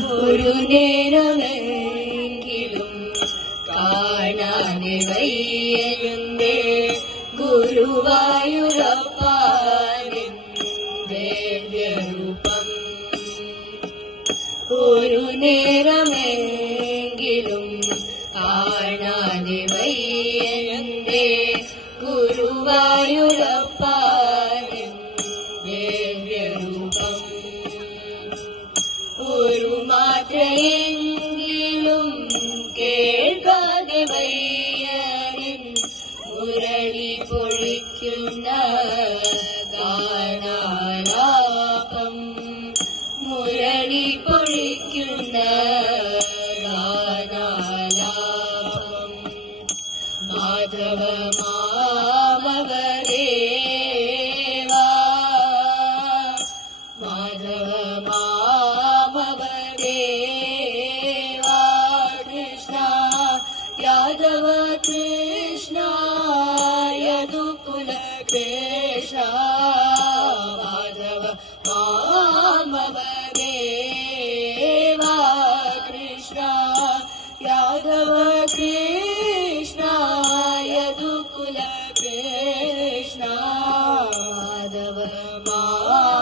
ഒരു നേരമെങ്കിലും കാണാതെ വയ്യന്റെ ഗുരുവായൂരപ്പാനിന്റെ രൂപം. ഒരു നേരമെങ്കിലും കാണാതെ വയ്യന്റെ ഗുരുവായൂരപ്പാനിന്റെ രൂപം. ഒരു മാത്രയെങ്കിലും കേൾക്കാതെ വയ്യനിൻ മുരളി പൊഴിക്കുന്ന ഗാനാലാപം. മുരളി പൊഴിക്കുന്ന ഗാനാലാപം. മാധവ മാമവദേവാ മാധവ മാമവദേവാ കൃഷ്ണ यादव कृष्ण यदुकुल कृष्ण माधव मामवदेवा कृष्ण यादव कृष्ण यदुकुल कृष्ण माधव मामवदेवा.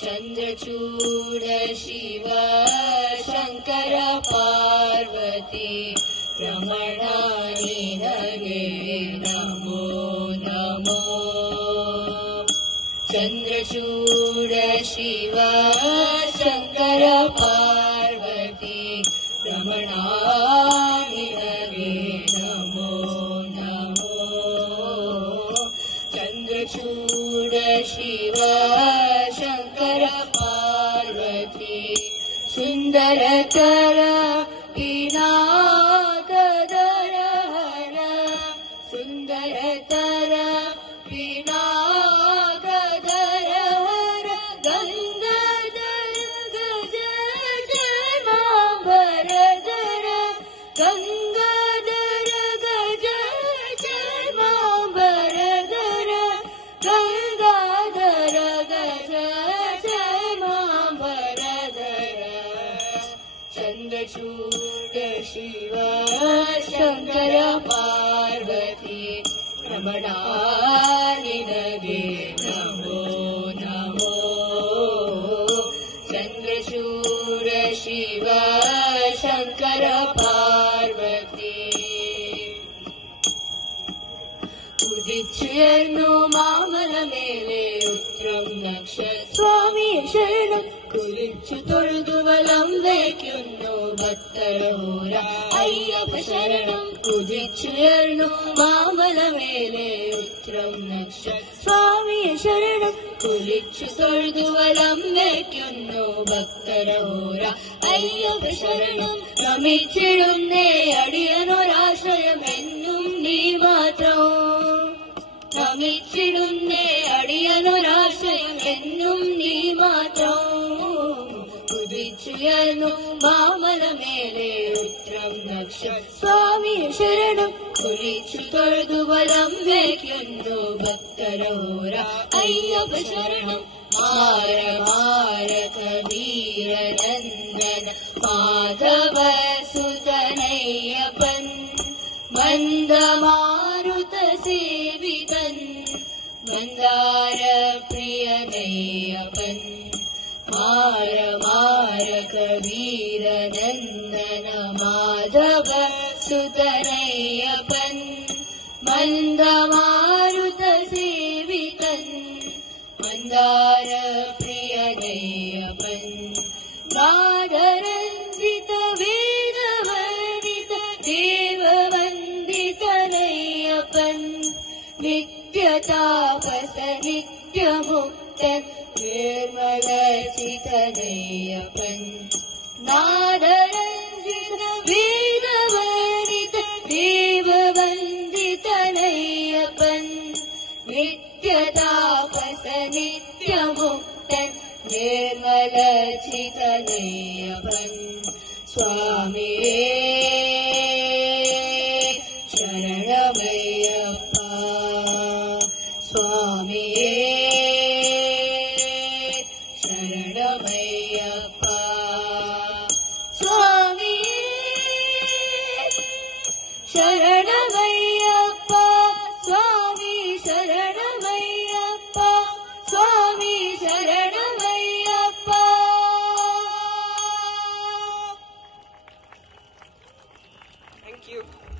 चंद्रचूड शिव शंकर पार्वती रमणानि नगे नमो नमो. चंद्रचूड शिव शंकर पार्वती रमणानि नगे नमो नमो. चंद्रचूड शिव शंकर पार्वती सुंदरकर पिनाकदर हर. सुंदरकर पिनाकदर हर. गंगाधर गज जमांबरधर. गंगाधर गज जमांबरधर. गंगाधर गज जमांबरधर. चंद्रचूड शिव शंकर पार्वती रमणानि नगे नमो नमो. चंद्रचूड शिव शंकर पार्वती. ഉദിച്ചുയർന്നു മാമല മേലെ ഉത്രം നക്ഷത്ര സ്വാമിയ ശരണം. കുലിച്ചു തൊഴുതു വലം വയ്ക്കുന്നു ഭക്തരഹോര അയ്യപ്പ ശരണം. ഉദിച്ചുയർന്നു മാമല മേലെ ഉത്രം നക്ഷത്ര സ്വാമിയ ശരണം. കുലിച്ചു തൊഴുതു വലം വയ്ക്കുന്നു ഭക്തരഹോര അയ്യപ്പ ശരണം. നമിച്ചിടുന്നേ അടിയനൊരാശ്രയം എന്നും നീ മാത്രം. നമിച്ചിടുന്നേ അടിയനൊരാശ്രയം എന്നും നീ മാത്രം. ഉദിച്ചുയർന്നു മാമല മേലെ ഉത്രം നക്ഷത്ര സ്വാമിയ ശരണം. കുലിച്ചു തൊഴുതു വലം വയ്ക്കുന്നു ഭക്തരഹോര അയ്യപ്പ ശരണം. മാര മാര കബീര നന്ദന മാധവ സുതനയ്യപ്പൻ. മന്ദമാരുത സേവിതൻ മന്ദാര പ്രിയനയ്യപ്പൻ. മാര മാര കബീര നന്ദന മാധവ സുതനയ്യപ്പൻ. മന്ദമാരുത സേവിതൻ മന്ദാര പ്രിയനയ്യപ്പൻ. നാദരഞ്ജിത വേദവനിത ദേവവന്ദിതനയ്യപ്പൻ. നിത്യതാപസ നിത്യമുക്തൻ നിർമ്മലചിതനയ്യപ്പൻ. നാദരഞ്ജിത വേദവനിത ദേവവന്ദിതനയ്യപ്പൻ. നിത്യതാപസ നിത്യമുക്തൻ നിർമ്മലചിതനയ്യപ്പൻ. സ്വാമിയേ ശരണമയ്യപ്പ. சுவாமியே சரணமையப்பா